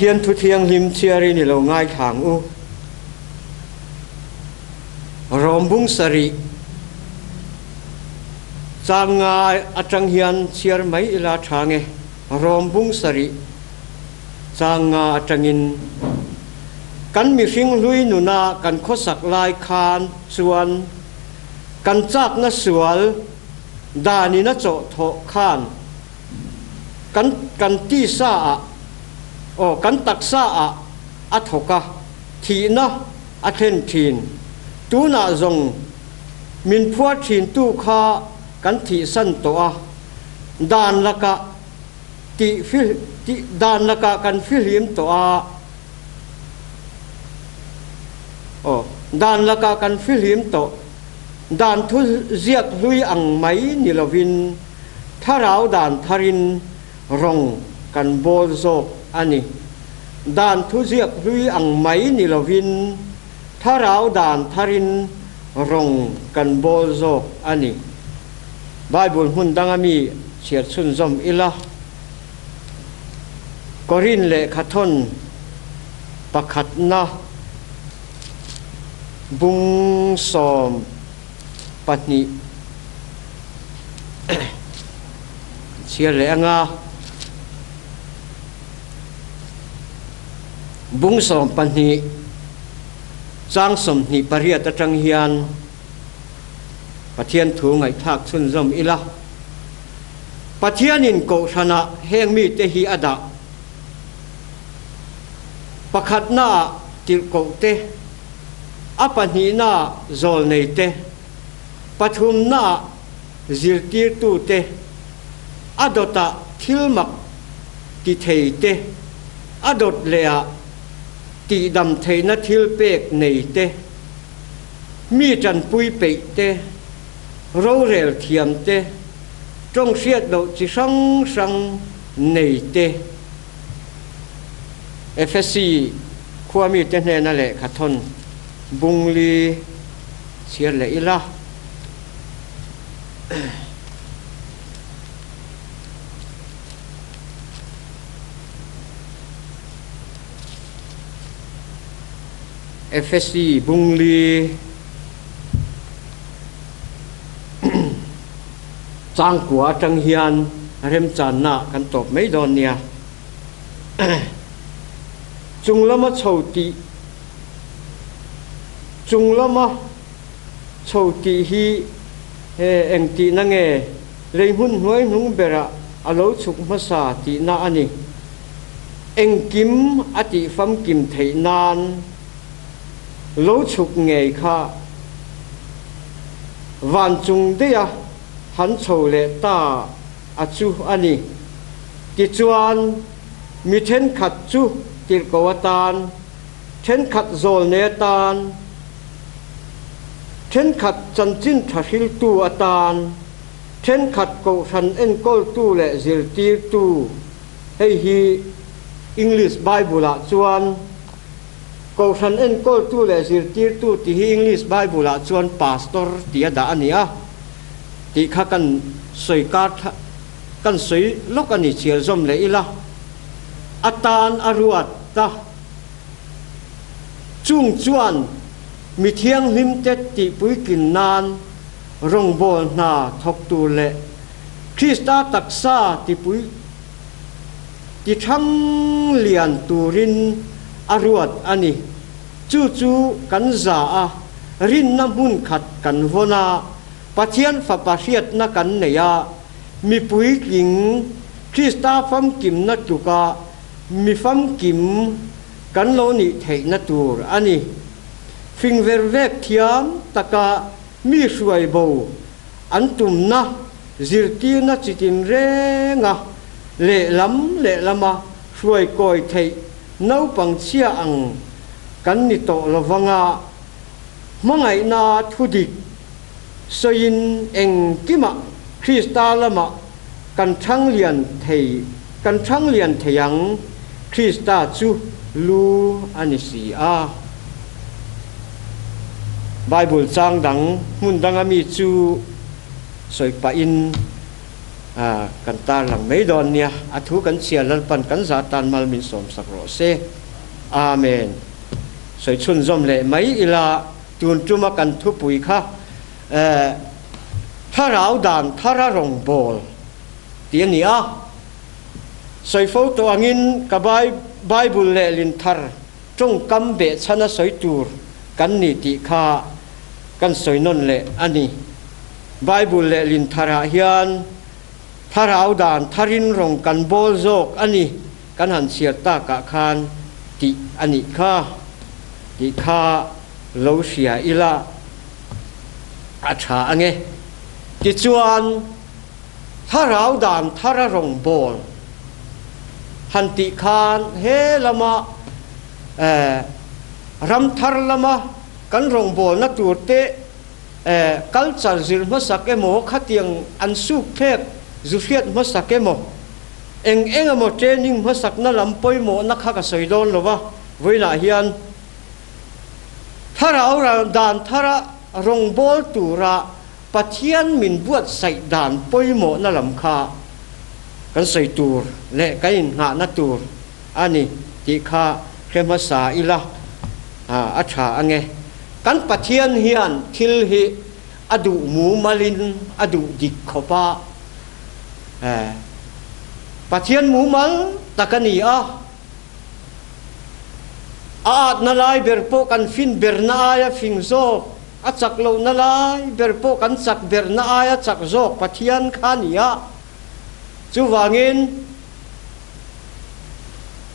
Pathian thu thiang lim chiari ni lo ngai thang u rombung sari changa atang hian chiar mai ila thange rombung sari changa atangin kan mi hring lui nuna kan khosak lai khan chuan kan chak na sual dani na cho tho khan kan ti sa a o kan tak sa a athoka thi na a then thin tu na zong min phua thin tu kha kan thi san to a dan laka ti fil ti dan laka kan filim to a o dan laka kan filim to dan thu ziak lui ang mai ni lovin Thlarau dan tharin rong kan bol zo ani dan thu ziak lui ang mai ni lovin Thlarau dan tharin rong kan bol zo ani Bible hun dangami chiat sun zom ila Korin le khathon pakhat na bung som patni chia le anga bung som patni chang som ni pariat atang hian Pathian thu ngai thak chun zom ila Pathian in ko thana heng mi te hi ada pakhat na til ko te apani na zol nei te pathum na zirtir tu te adota thilmak ti thei te adot lea ti dam thei na thil pek nei te mi chan pui pe te ro rel thiam te trong siat do chi sang sang nei te FSC khua mi te hne na le khathon bungli chiar le ila FSC bungli chang kwa tang hian rem chan na kan top mai don nia chunglama chhoti chunglama chhoti hi engti na nge leihmun hnuai hnung bera alo chuk masa ti na ani engkim ati fam kim thei nan lo chuk ngei kha van chung de ya han chho le ta achu ani ti chuan mi then khat chu tir ko tan then khat zol ne tan then khat chan chin thahil tu atan then khat ko than en kol tu le zir tir tu hei hi English Bible a chuan ko than en kol tu le zir tir tu ti hi English Bible a chuan pastor ti ada ania ti kha kan soi ka kan soi lok ani chial zom le ila atan aruat ta chung chuan mi thiang lim te ti pui kin nan rawngbawl na thok tu le Krista taksa ti pui ti thang lian turin aruat ani chu chu kan za a rin na mun khat kan vona Pathian fa pariat na kan neya mi pui king Krista fam kim na tuka mi fam kim kan lo ni thei na tur ani phing ver vek thiam taka mi hruai bo an tum na zirti na chitin renga le lama hruai koi thei nau pang chia ang kan ni to lawanga mangai na thudik soin engkima Krista lama kan thang lian theyang Krista chu lu anisi a Bible chang dang mun dang ami chu soi pa in กันตาหลังไม่โดนเนี่ยอาทุกันเชียร์ลันปันกันซาตานมัลมินสมสักโรเซอาเมนสวยชุนจอมเล่ไม่อิลาตูนจุมากันทุปุยค่ะถ้าเราด่านถ้าเราลงบอลเดี๋ยวนี้สวยโฟตัวงินกับไบเบิลเล่ลินทาร์จงกำเบชนะสวยตูร์กันนิติค่ะกันสวยนนเล่อันนี้ไบเบิลเล่ลินทาร์เฮียนถ้าเราด่านทารินลงกันบอลโจกอันนี้กันหันเสียตากะคานติอันนี้ค่ะติค่ะโลเสียอิละอาชาอันเงติจวนถ้าเราด่านถ้าเราลงบอลหันติคานเฮละมารำทาร์ละมากันลงบอลนักตัวเตะกัลจาร์ซิลมาสักเอโมขัดยังอันสุกเพกจุเฟียดมาสักเอโมเอ็งโมเทรนนิ่งมาสักนั่นลำปอยโมนักขักสอยโดนหรือวะเวลาเฮียนถ้าเราด่านถ้าเราลงบอลตัวระปัทยันมินบวชใส่ด่านปอยโมนั่นลำคากันใส่ตัวเละกันหาหน้าตัวอันนี้ที่ข้าเคมาสาอิละอาชาอันไงกันปัทยันเฮียนทิลฮิอดุหมูมาลินอดุดิกขบะปัทยันหมูมัลตะกันนี่อาดนาลายเบรโปกันฟินเบรนาอายฟิงโซอาจักโลนาลายเบรโปกันจักเบรนาอายจักโซปัทยันขานี่จูวางิน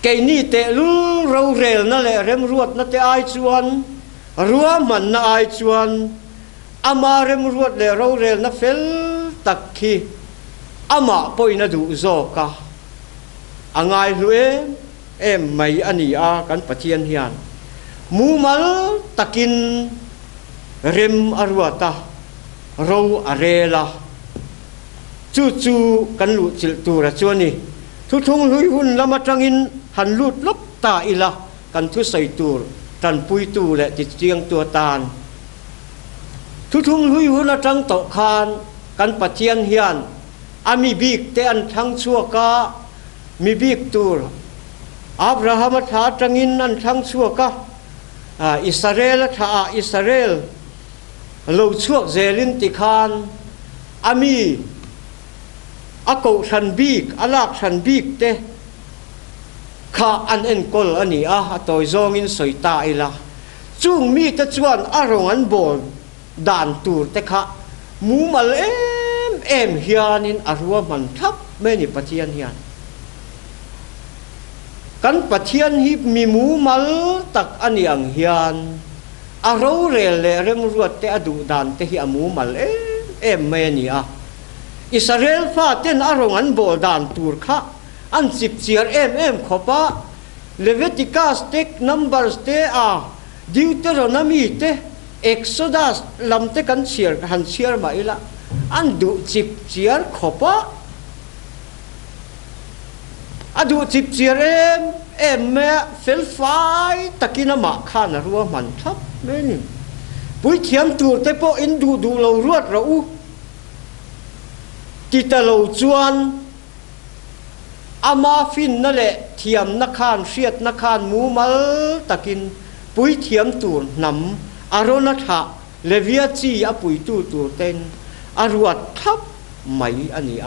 เกนี่เตลูเราเรลนั่นแหละเร็มรวดนั่นเตไอจวนรัวมันนั่นไอจวนอามาเร็มรวดเลยเราเรลนั่นเฟลตักขีอามาปอยนั่นดูโซกะอ่างไงรู้ไม่อันนี้กันปัทยันเฮียนมูมัลตะกินเร็มอรัวตาเราอเรลาจู่ๆกันหลุดจิตตัวระจวนนี่ทุกลุยหุ่นละมาจังอินหันหลุดลบตาอีละกันทุใส่ตัวตันปุยตัวและจิตเจียงตัวตาลทุกลุยหุ่นละจังตกคานกันปัทยันเฮียนมีบีกเตอันทั้งชั่วกามีบีกตัวอับราฮัมท้าจังอินนั่นทั้งชั่วกาอิสราเอลท้าอิสราเอลโลชั่วเซลินติคานมีอากูฉันบีกอาลักฉันบีกเตข้าอันเอ็นกอลอันนี้ตัวจงอินสวยตาอีละจุงมีแต่จวนอารมณ์อันบอลด่านตูเตข้ามูมาเอ็มเฮียนินอารมณ์มันทับไม่นี่ปัทยันเฮียนกันปัทยันฮิมีมูมาตักอันยังเฮียนอารมณ์เรลเรมรวดเตอดูด่านเตฮิอามูมาเอ็มไม่นี่อิสราเอลฟ้าเต้นอารมณ์อันโบดานตูร์ค่ะอันสิบเสียร์ขบะเลวิติกัสเต็กนัมเบอร์สเตดิวเตอร์นามีเตเอ็กโซดัสลำเตกันเชียร์หันเชียร์มาอีละอันดูสิบเสียร์ขบะอันดูสิบเสียร์แม่เฟลไฟตะกินมาข้านะรัวมันทับเม่นี่ปุ้ยเทียมตูร์เตโปอินดูเรารวดเรากิตาโลจวนอามาฟินนั่นแหละเทียมนักขานเสียดนักขานมูมัลตะกินปุ้ยเทียมตูนนำอารณะทะเลเวียจีปุ้ยตูเต้นอารวดทับไม่อันนี้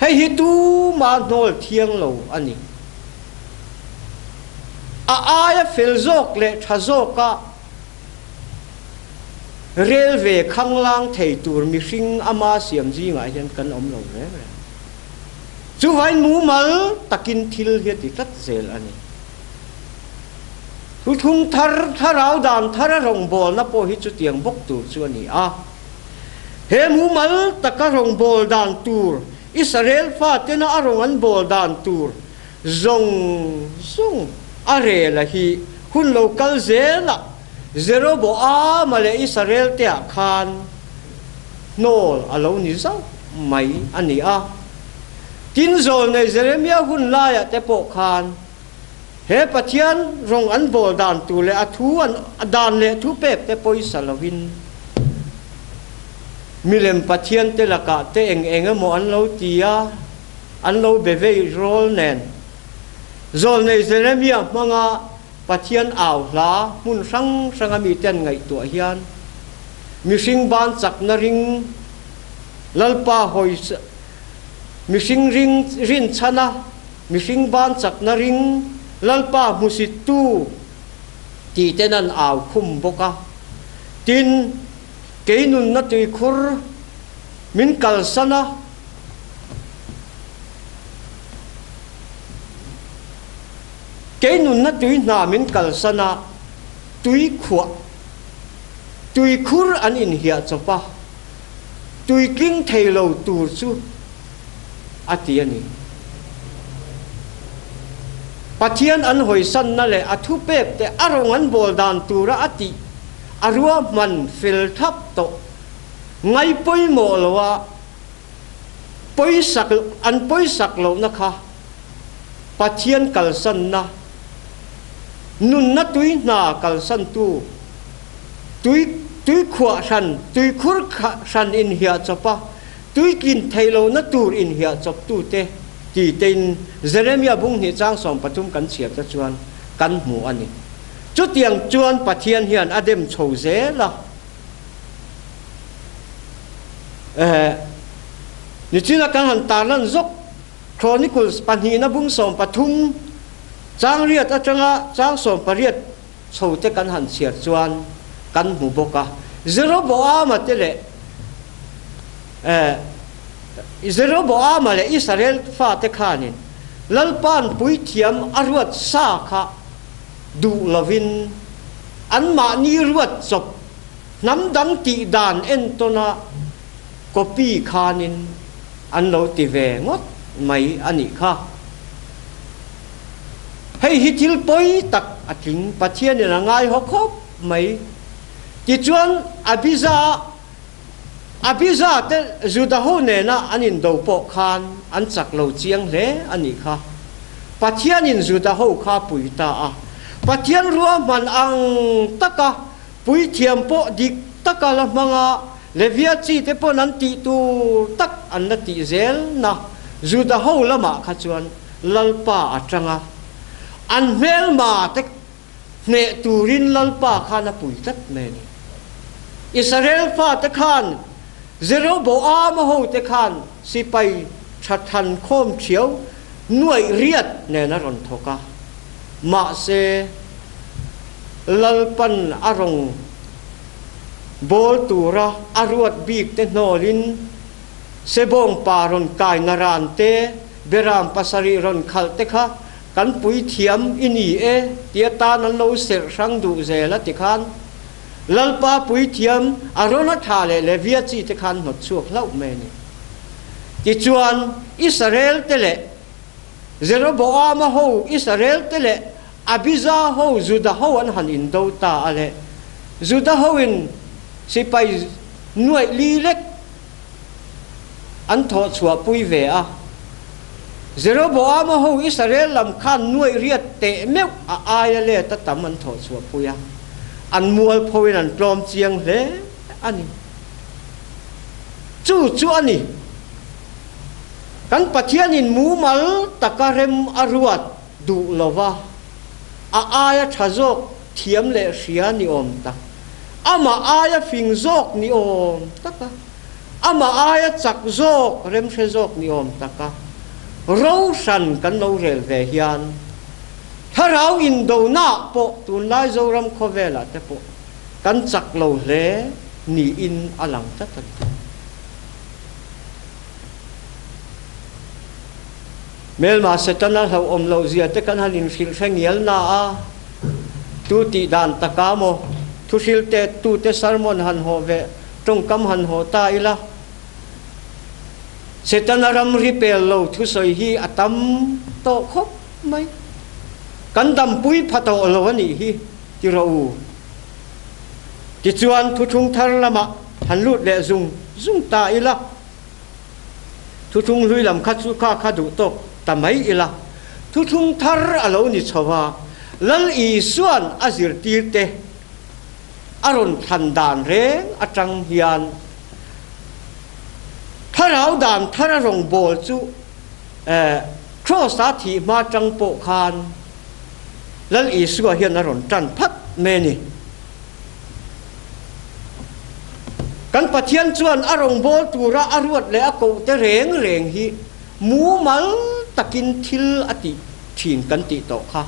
ให้ฮิตูมาโนลเทียงโลอันนี้อายเฟลโซกเลทาโซกะเรลเวข้างล่างเทตูร์มีสิ่งอามาเสียมจีไงเห็นกันอมลงเลยจู่ไว้หมูมัลตะกินทิลเฮียติตัดเซลอันนี้ทุกทุ่งทาเราดานทารารงบอลนับโปหิจุเตียงบกตูส่วนนี้เฮหมูมัลตะกะรงบอลดานตูร์อิสราเอลฟาเตน่าอารมณ์อันบอลดานตูร์ซงอะไรล่ะฮีคุณโลกัลเซล่ะเซโรโบมาเลอิสราเอลเตะคานโนลอาโลนิซาไม่อันนี้กินโซนในเซเรมียหุ่นลายเตะโปคานเฮปัทยันรงอันโบดานตูเลอทูอันดานเลทูเป๊ปเตะโปอิสลาวิน milem Pathian te laka te eng mo an lo tia an lo beve rol nen zol nei Jeremia manga Pathian aw la mun sang sangami ten ngai tu hian mishing ban chak na ring lalpa hoi mishing rin chana mishing ban chak na ring lalpa musitu ti tenan aw khum boka tin keinun na tui khur min kal sana keinun na tui na min kal sana tui khua tui khur an in hia chopa tui king thailo tur chu ati ani Pathian an hoi san na le athu pek te arong an bol dan tura ati arua man fil thap to ngai poi mo lowa poi sak lo na kha Pathian kal san na nun na tui na kal san tu tui khua san tui khur san in hia chopa tui kin thailo na tur in hia chop tu te ti ten Jeremia bung ni chang som patum kan chiat ta chuan kan mu ani chu tiang chuan Pathian hian adem chho ze la ni china kan han talan zok Chronicles panhi na bung som pathum chang riat atanga chang som pariat chho te kan han chiat chuan kan mu boka Jeroboam atele Jeroboam ale Israel fa te khanin lalpan pui thiam arwat sa kha du lovin an ma ni ruat chop nam dam ti dan entona copy khanin an lo ti ve ngot mai ani kha hei hitil poi tak ating Pathian na ngai hokop mai ti chuan abiza te Judaho ne na anin do po khan an chak lo chiang le ani kha Pathian in Judaho kha pui ta a Pathian ruwa man ang taka pui thiam po dik taka la manga levia chi te po nan ti tu tak an na ti zel na Judaho lama kha chuan lalpa atanga an mel ma te ne turin lalpa kha na pui tat me ni Israel fa te khan Jeroboam ho te khan sipai thathan khom chiao nuai riat ne na ron thoka ma se lalpan arong bol tura aruat bik te nolin sebong paron kai naran te beram pasari ron khal te kha kan pui thiam ini e tia ta nan lo ser sang du zela ti khan lalpa pui thiam arona thale levia chi te khan not chuak lau me ni ti chuan Israel tele Jeroboam ho Israel tele abiza ho Judah ho an han in do ta ale Judah ho in sipai nuai li lek an tho chua pui ve a Jeroboam ho Israel lam khan nuai riat te meu a aya le ta tam an tho chua pui a an mual phoin an plom chiang le ani chu ani kan Pathian in mu mal takarem aruat du lova a aya thazok thiam le ria ni om ta ama aya fing zok ni om taka ama aya chak zok rem she zok ni om taka rawh san kan lo rel ve hian Thlarau in do na po tun lai zo ram khovela te po kan chak lo le ni in alang ta ta mel ma setana ho om lo zia te kan halin fil fengial na a tu ti dan takamo thu sil te tu te sermon han ho ve trong kam han ho ta ila setana ram ripel lo thu soi hi atam to khop mai kan dam pui phato lo ni hi ti ro ti chuan thu thung thar lama han lut le zung ta ila thu thung lui lam kha chu kha du to tamai ila thu thung thar alo ni chawa lal i suan azir tir te aron than dan re atang hian Thlarau dan thara rawngbawl chu cross a thi ma tang po khan lal Isua hian a ron tran phat me ni kan Pathian chuan a rawngbawl tura a ruat le a ko te reng hi mu mal takin thil ati thin kan ti to kha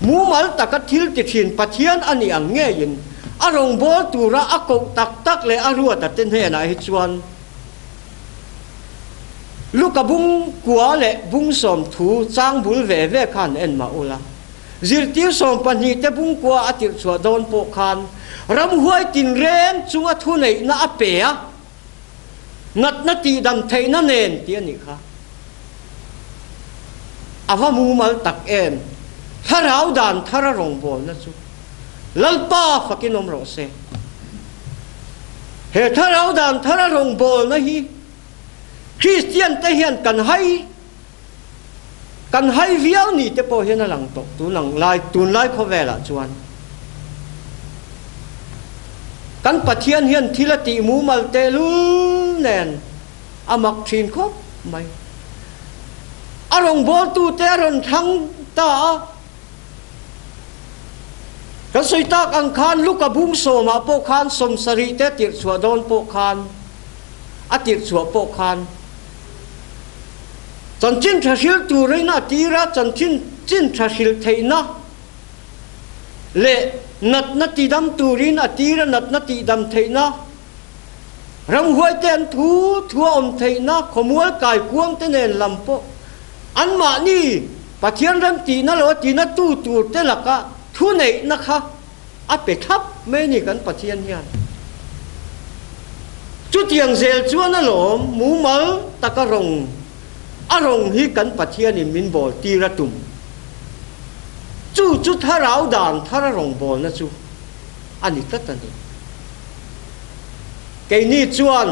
mu mal taka thil ti thin Pathian ani ang nge in a rawngbawl tura a ko tak le a ruat a ten he na hi chuan luka bung kwa le bung som thu chang bul ve khan en ma ula zirtir som pani te bung kwa atir chwa don po khan ram huai tin rem chunga thu nei na ape a nat na ti dam thei na nen ti ani kha awa mu mal tak em Thlarau dan thara rawngbawl na chu lalpa fakinom ro se he Thlarau dan thara rawngbawl na hi Christian te hian kan hai viau ni te po hian a lang tok tu nang lai tun lai kho vela chuan kan Pathian hian thilati mu mal te lu nen amak thin khop mai a rawngbawl tu te ron thang ta kan soitak ang khan luka bung soma po khan som sari te tir chua don po khan atir chua po khan chan chin thashil tu reina tira chan chin thashil theina le nat na ti dam turin atira nat na ti dam theina ram huai ten thu om theina khomul kai kuang te nen lampo an ma ni Pathian ram ti na lo ti na tu te laka thu nei na kha a pe thap me ni kan Pathian hian chu tiang zel chuan a lom mu mal taka rong arong hi kan Pathian in min bol tira tum chu Thlarau dan thara rawngbawl na chu ani tatani ke ni chuan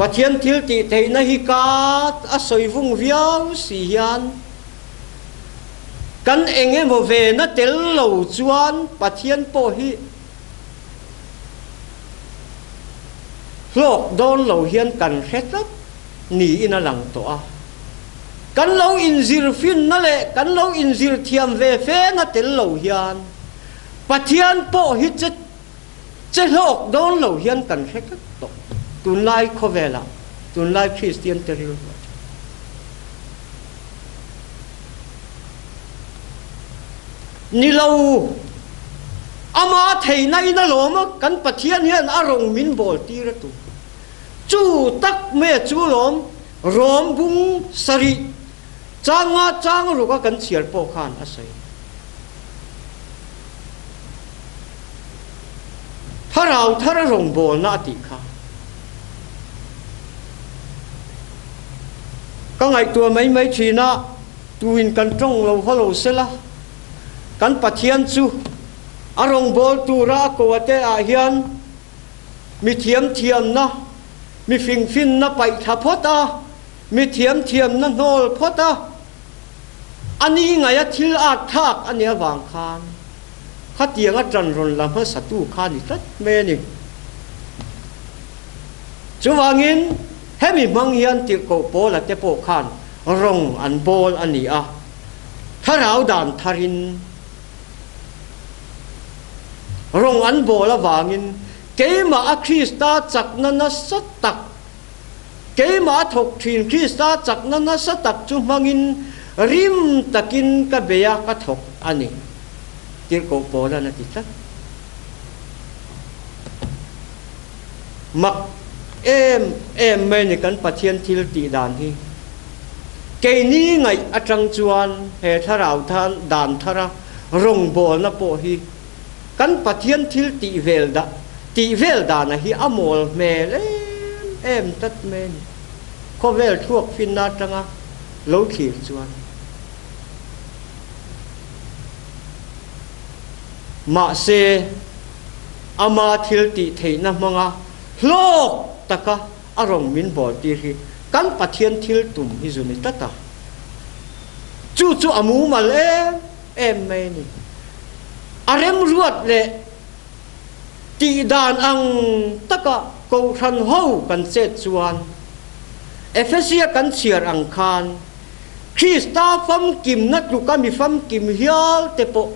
Pathian thil ti theina hi ka a soivung viau si hian kan enge mo ve na tel lo chuan Pathian po hi hlok don lo hian kan hretap ni ina lang to a kan lo in zir fin na le kan lo in zir thiam ve fe na tel lo hian Pathian po hi che hlok don lo hian kan hretap to tun lai khovela tun lai Christian teril ni lo ama thei nai na loma kan Pathian hian a rong min bol tira tu chu tak me chu lom rom bung sari chang ruka kan chiar po khan asai Thlarau thara rawngbawl na ti kha ka ngai tua mai thina tuin kan tong lo holo sela kan Pathian chu a rawngbawl tura ko ate a hian mi thiam na mi fin na pai tha phota mi thiam na nol phota ani ngaya thil a thak ania wang khan khatianga tran ron lam ha satu khan ni tat me ni chuwangin hemi mang hian tir ko pola te po khan rong an bol ani a Thlarau dan tharin rong an bola wangin keima a Krista chakna na satak keima thok thin Krista chakna na satak chu mangin rim takin ka beya ka thok ani tir ko pola na ti tat mak em me ni kan Pathian thil ti dan hi ke ni ngai atang chuan he Thlarau dan thara rawngbawl na po hi kan Pathian thil ti vel da na hi amol me em tat me ni kho vel thuak fin na tanga lo khir chuan ma se ama thil ti theina manga hlok taka arong min bol ti hi kan Pathian thil tum hi zuni tata chu amu mal em me ni arem ruat le ti dan ang taka câu thăn hậu cần chết chuan Ephesia cần chiar ang khan Christa pham kim nát luka mi pham kim hial te po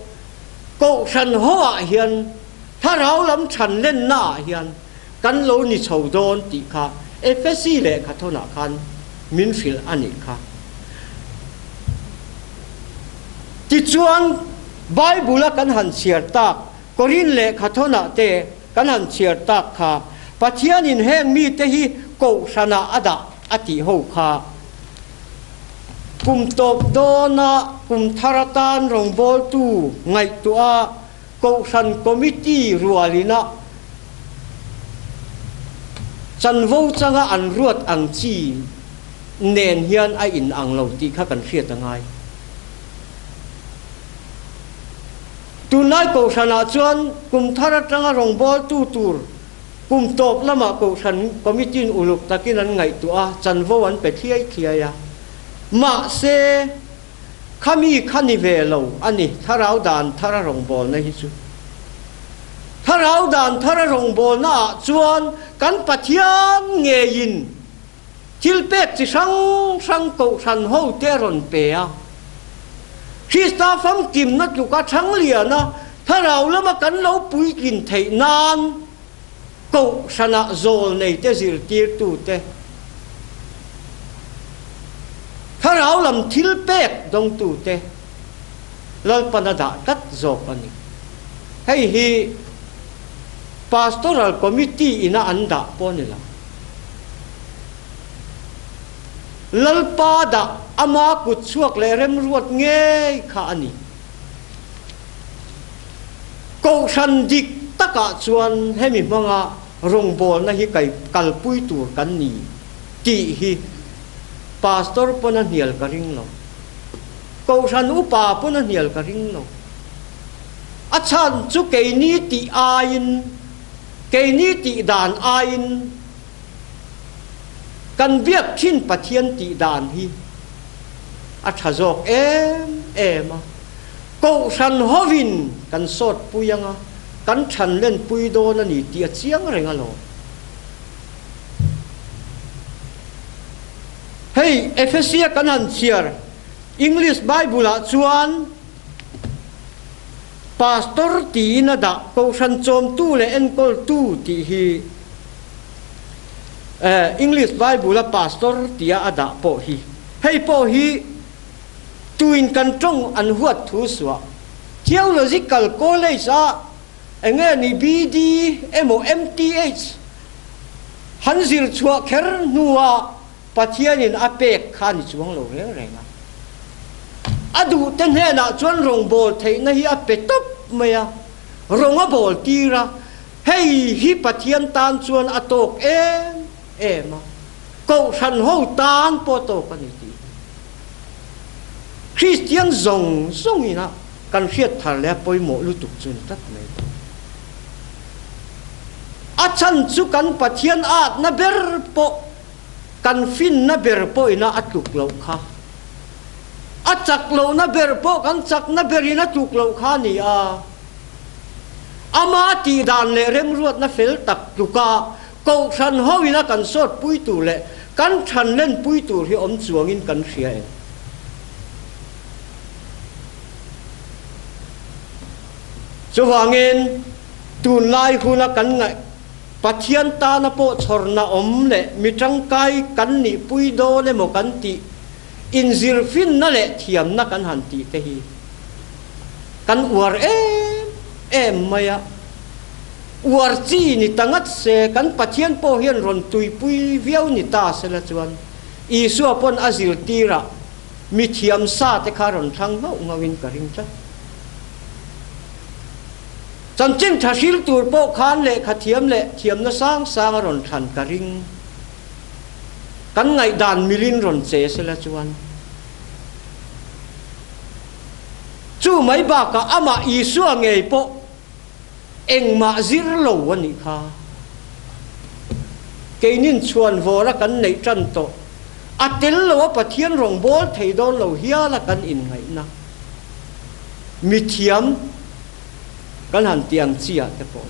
câu thăn hoa hiền Thlarau lắm trần lên na hiền cần lâu ni chầu đôn tị kha Ephesia lệ khát thona khan min phil ani kha ti chuan Bible kan han chiar tak Korin lệ khát thona te kan han chiar tak kha Pathian in heng mi te hi câu sana ada ati ho kha kum top dona kum tharatan rawngbawl tu ngai tua câu san committee rualina chan vô changa an ruat ang chi nen hian ai in ang lo ti kha kan hriat angai tunai câu sana chuan kum tharatanga rawngbawl tu tur kum top lama câu san committee uluk takin an ngai tua chan vô an pe thiai thiaya ma se khami khani ve lo ani Thlarau dan thara rawngbawl na hi chu Thlarau dan thara rawngbawl na chuan kan Pathian ngein thil pek chi sang sang câu san ho te ron pe a Christa pham kim nat luka thang liana Thlarau lama kan lo pui kin thei nan câu sana zol nei te zir tir tu te Thlarau lam thil pek dong tu te Lalpan ada kat zok ani hei hi pastoral committee ina anda ponila lalpa da ama kut chuak le rem ruat ngei kha ani ko san dik taka chuan hemi manga rawngbawl na hi kai kalpui tur kan ni ti hi pastor pona nial ka ring lo câu san upa pona nial ka ring lo achan chu ke ni ti ain ke ni ti dan ain kan viet thin Pathian ti dan hi athazok em câu san hovin kan sot puyanga kan than len pui do na ni ti chiang renga lo hey Ephesia kan han chiar English Bible a chuan pastor ti na da ko san chom tu le en kol tu ti hi English Bible a pastor ti a da po hi hey po hi tuin kan trong an huat thu suwa theological college a enge ni BD emo MTH hanzir chua kher nuwa Pathian in apek khan chuang lo reng renga adu ten he na chuan rawngbawl thei na hi ape top maya rawngbawl tira hei hi Pathian tan chuan atok ema ko san ho tan po to kan ti Christian zong zong ina kan hriat thar le poi mo lu tuk chun tak me achan chu kan Pathian at na ber po kan fin na ber po ina atuk lo kha achak lo na ber po kan chak na ber ina tuk lo kha ni a ama ti dan le rem ruat na fel tak luka ko san ho ina kan sot pui tu le kan than len pui tu hi om chuang in kan hria e chuwangin tun lai huna kan ngai Pathian ta na po chorna om le mitangkai kan ni pui do le mo kan ti in zirfin na le thiam na kan han ti te hi kan uar em maya uar chi ni tangat se kan Pathian po hian ron tui pui viau ni ta se la chuan isu pon azil tira mi thiam sa te kha ron thang ho ngawin ka ring cha chan chim thashil tur po khan le khathiam le thiam na sang ron than ka ring kan ngai dan milin ron che se la chuan chu mai ba ka ama isu ngei po engma zir lo ani kha keinin chuan vora kan nei tran to atel lo Pathian rawngbawl thei don lo hiala kan in ngai na mi thiam kan han tiang chia te po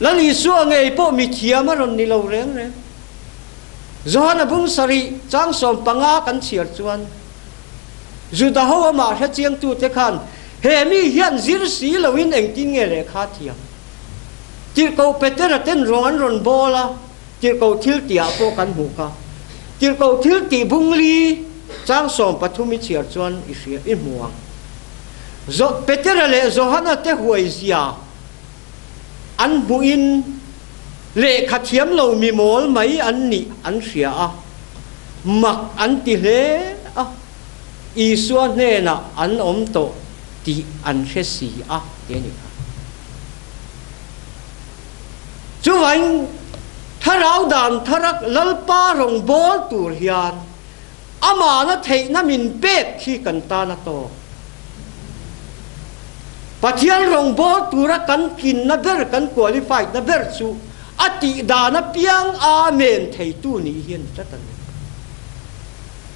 lan isua ngei po mi thiam ron ni lo reng reng zohana bung sari chang som panga kan chiar chuan juda ho ma ha chiang tu te khan he mi hian zir si loin eng tin nge le kha thiam tir ko petera ten ron bola tir ko thil tia po kan hu ka tir ko thil ti bung li chang som pathumi chiar chuan i ria i muang zo petera le zohana te huai zia an buin le khathiam lo mi mol mai an ni an ria a mak an ti le a i suan ne na an om to ti an he si a te ni chu vain Thlarau dan tharak lalpa rawngbawl tur hian ama na theina min pek khi kan ta na to Pathian rawngbawl tura kan kin na ber kan qualified na ber chu ati da na piang amen thei tu ni hian chatan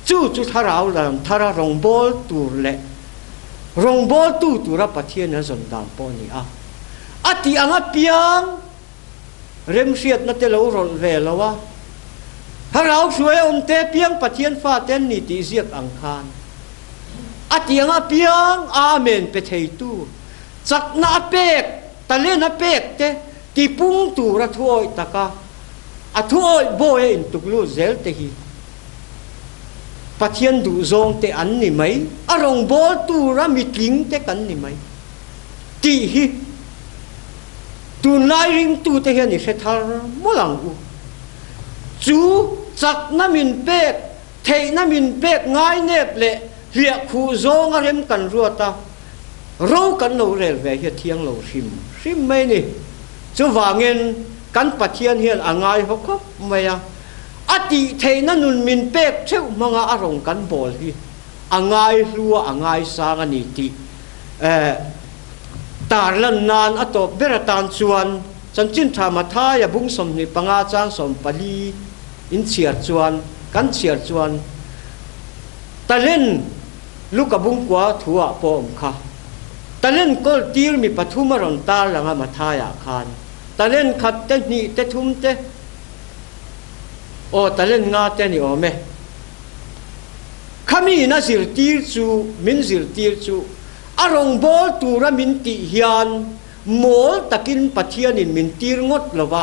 chu Thlarau dan thara rawngbawl tur le rawngbawl tu tura Pathian na zon dan po ni a ati anga piang rem riat na te lo rol ve lawa Thlarau suai te piang Pathian fa ten ni ti ziak ang khan atianga piang amen pe thei tu chak na pek tale na pek te ti pung tu ra thuoi taka a thuoi boy in tuklu zel te hi Pathian du zong te an ni mai a rawngbawl tu ra mitling te kan ni mai ti hi tu nai ring tu te hian ni thar molang u chu chak na min pek thei na min pek ngai nep le ria khu zong a rem kan ruata ro kan no rel ve hi thiang lo sim mai ni chu wangin kan Pathian hian angai hokop maya ati thei na nun min pek theu manga arong kan bol hi angai lua angai sang ani ti tar lan nan atop beratan chuan chan chin tha ma tha ya bung som ni panga chang som pali in chiar chuan kan chiar chuan talen luka bung kwa thua pom kha talen kol tir mi pathuma ron tar langa ma tha ya khan talen khat te ni te thum te o talen nga te ni o me khami na zir tir chu min zir tir chu rawngbawl tura min ti hian mol takin Pathian in min tir ngot lova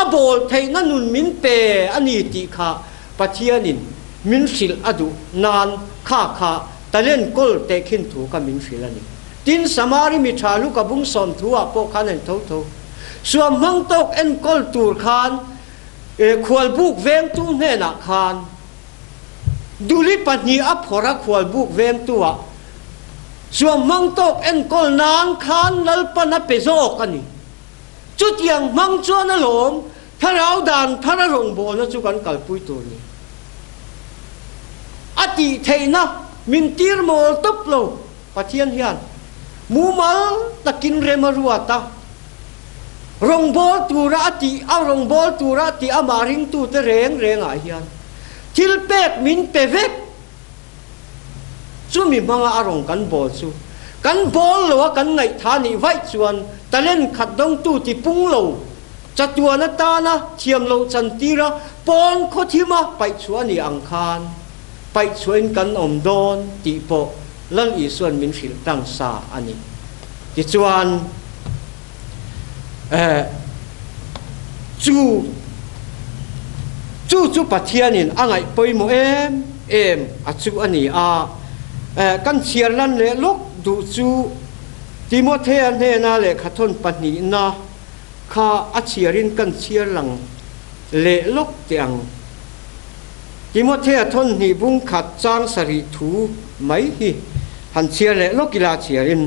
a bol theina nun min pe ani ti kha Pathian in min sil adu nan kha talen kol te khin thu ka min sil ani tin samari mi thalu ka bung som thua po khan en tho suam hang tok en kol tur khan khwal buk veng tu ne na khan duli patni a phora khwal buk veng tuwa suam mang tok en kol nang khan lalpan a pezok ani chút yang mang chuan a lom Thlarau dan thara rawngbawl na chu kan kalpui tur ni ati theina min tir mol top lo Pathian hian mu mal takin remaruata rawngbawl tura ati a rawngbawl tura ti amaring tu te reng a hian thil pek min pevek chu mi manga arong kan bol chu kan bol lo kan ngai tha ni vai chuan talen khat dong tu ti pung lo chatuana ta na thiam lo chan tira pon kho thima pai chuan ni ang khan pai chuan kan om don ti po lal i suan min fil tang sa ani ti chuan chu Pathian in angai poimo em a chu ani a kan chiar lan le lok du chu Timothea ne na le khathon pani na kha a chiarin kan chiar lang le lok tiang Timothea thon ni bung khat chang sari thu mai hi han chiar le lokila chiarin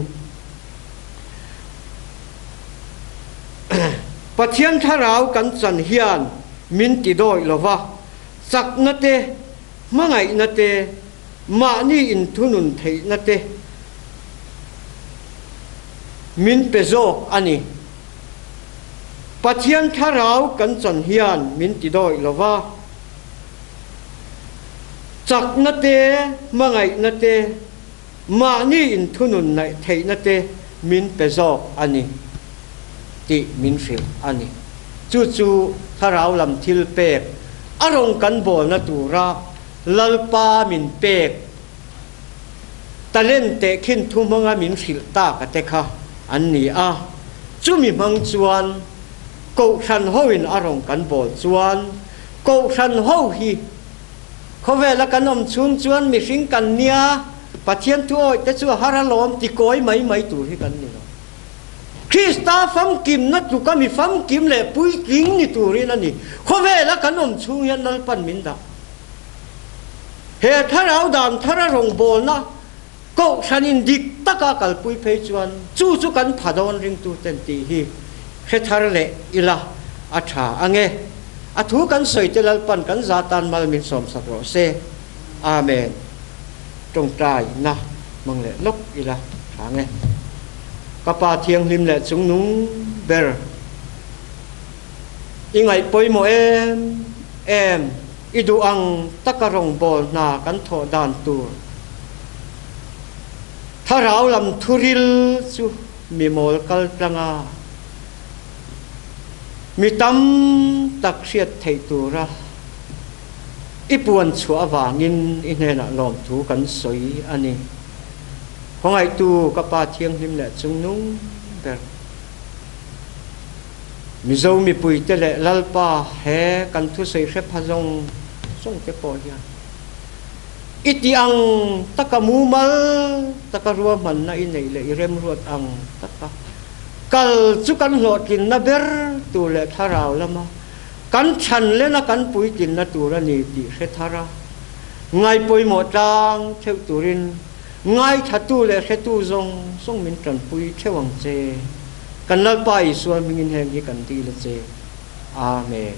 Pathian Thlarau kan chan hian min ti doi lova chak na te mangai na te ma ni in thunun thei na te min pezok ani Pathian Thlarau kan chan hian min ti doi lova chak na te mangai na te ma ni in thunun nai thei na te min pezok ani ติมินฟิลอันนี้จู่ๆถ้าเราลำทิลเปกอารมณ์กันโบนตูระลลปามินเปกตะเล่นเตะขึ้นทุ่มงามินฟิลตากะเตคะอันนี้จุมีมังจวนกูชันโฮวินอารมณ์กันโบนจวนกูชันโฮฮีเขาเวลากันนมชุนจวนมีสิ่งกันเนียปะเทียนทั่วแต่ชัวฮาราลอมติโกยไม่ตูให้กันนี่คริสตาฟังกิมนัดตุก็มีฟังกิมเลยปุยกิงนี่ตูรีนั่นนี่เขาเวลากันนมชุนยันนัลปันมินดาเหตุถ้าเราดามถ้าเราลงโบนะก็ฉันอินดิกตะกากัลปุยเพจวนจู่กันผาดอนริงตูเต็นตีฮีเหตุทาร์เลอิละอาชาอังเงอถูกันสวยเจริญปันกันซาตานมัลมินสมสัตโรเซอาเมนตรงใจนะมังเละลกอีละหางไงกปาเทียงริมเละจุงนุ้งเบอร์อีไงปอยโมเอ็มอีดูอังตะกะรงบอลนากันโถดานตัวถ้าเราลำทุริลจูมีโมลกัลตังามีตั้มตักเสียดไทตัวระอีปวนชัววางินอินเนน่ะลอมถูกันสวยอันนี้ของไอตูกับปาเทียงหิมแหละจุงนุ้งแบบมิโซมีปุยเตเลลัลปาแหกันทุเสยเสพจงส่งเตปอยาอิติอังตะกะมูมัลตะกะรัวมันนะอินเนเลอิเรมรวดอังตะกะกัลจุกันหลอดกินนะเบรตัวเล็กทาราวละมากันฉันเล่นนะกันปุยกินนะตัวระนีติเสทาระไงปุยหมดจางเทวตุรินไงทัตูเล็กเสตูซงส่งมินจันปุยเทวังเจกันลัลไปส่วนมินแห่งที่กันตีละเจอาเมน